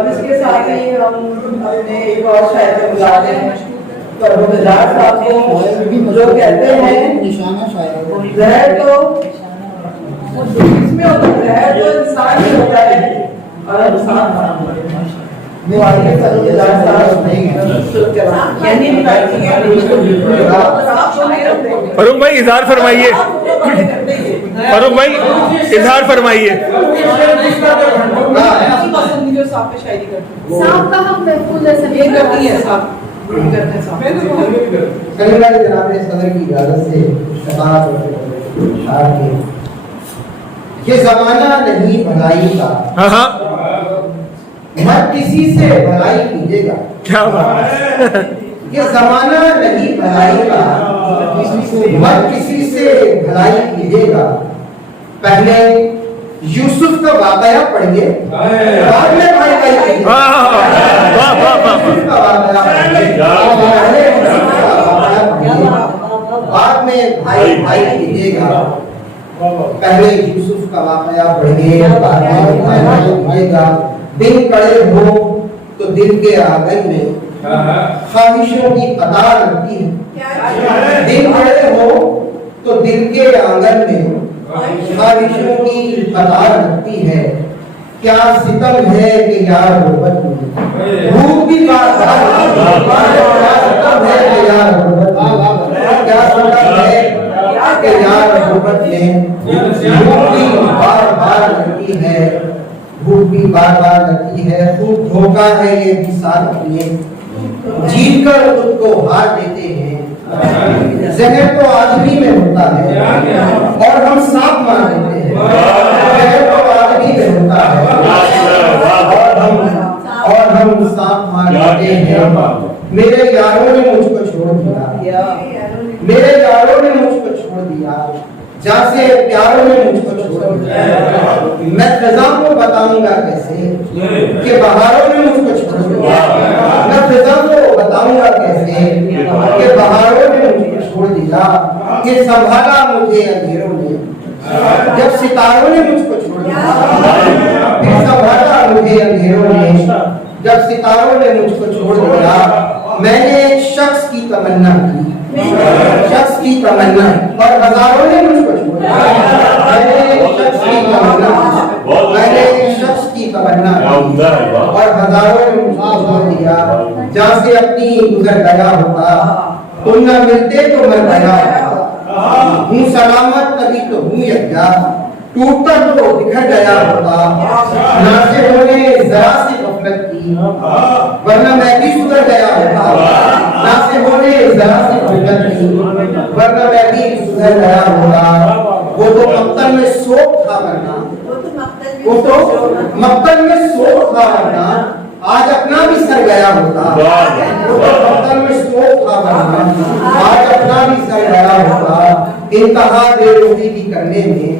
अब इसके साथ ही हम अपने एक और शायर को बुला रहे हैं परवरदिगार साहब को, जो कहते हैं जहर तो इसमें होता है, जहर तो इंसान ही होता है और इंसान वो आगे परवरदिगार साहब फरूक भाई इजहार फरमाइए, फरूक भाई इजहार फरमाइए। जो साहब पे शायरी करते हैं, साहब का हम महफूज है, ये करती है साहब, करते हैं साहब। जनाब सदर की इजाजत से ये जमाना नहीं भलाई का, हाँ हाँ मत किसी से भलाई कीजिएगा। क्या बात है। ये जमाना नहीं भलाई का, मत किसी से भलाई कीजिएगा। पहले यूसुफ का वाकया पढ़िए, बाद में भाई भाई कीजिएगा। बाद में भाई भाई कीजिएगा। पहले यूसुफ का वाकया पढ़िए, बाद में भाई भाई कीजिएगा। दिन कड़े हो तो दिल के आंगन में ख्वाहिशों की कतार लगती है। दिन कड़े हो तो दिल के आंगन में ख्वाहिशों की कतार लगती है। क्या सितम है कि यार गुर्बत में भूख भी क्या सितम है कि यार गुर्बत में, क्या सितम है कि यार गुर्बत में भूख भी बार बार लगती है, भूख भी बार बार लगती है। खूब धोखा है ये भी साथ अपने, जीत कर खुद को हार देते हैं। जहर तो आदमी में होता है और हम सांप मार देते हैं। जहर तो आदमी में होता है और हम सांप मार देते हैं। मेरे यारों ने मुझको छोड़ दिया, मेरे यारों ने मुझको छोड़ दिया, जैसे प्यारों ने मुझको छोड़ दिया। मैं खज़ा को बताऊंगा कैसे कि बहारों ने मुझको छोड़ दिया। मैं खज़ा को बताऊंगा कैसे कि बहारों ने मुझको छोड़ दिया। कि संभाला मुझे अंधेरों ने जब सितारों ने मुझको छोड़ दिया। फिर संभाला मुझे अंधेरों ने जब सितारों ने मुझको छोड़ दिया। मैंने एक शख्स की तमन्ना की, शख्स की तमन्ना, और हजारों ने मुझको छोड़ दिया। मैंने एक शख्स की तमन्ना, मैंने एक शख्स की तमन्ना और हजारों ने मुझको छोड़ दिया। जहाँ से अपनी गुजर गया होता, तुम न मिलते तो मैं गया होता। हूँ सलामत तभी तो हूँ यज्ञा, टूटता तो बिखर गया होता। नासे होने जरा सी गफलत की, वरना मैं भी सुधर गया होता। नासे होने जरा सी गफलत की, वरना मैं भी सुधर गया होता। वो तो मक्तल में शोक था वरना, वो तो मक्तल में शोक था वरना आज अपना भी सर गया होता। वो तो मक्तल में शोक था वरना आज अपना भी सर गया होता। इंतहा बेरुखी करने में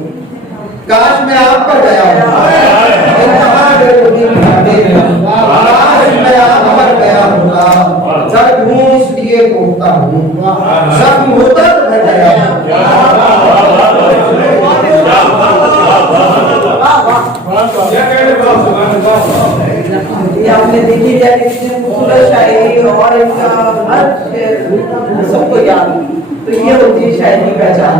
काश मैं आप पर गया होता। इंतहा बेरुखी करने में काश मैं आप पर गया होता। जब हूँ इसलिए होता हूँ, जख्म होता तो मैं गया होता। आपने देखी जाए कितनी खूबसूरत शायरी और इनका हर सबको याद, तो ये होती है शायरी की पहचान।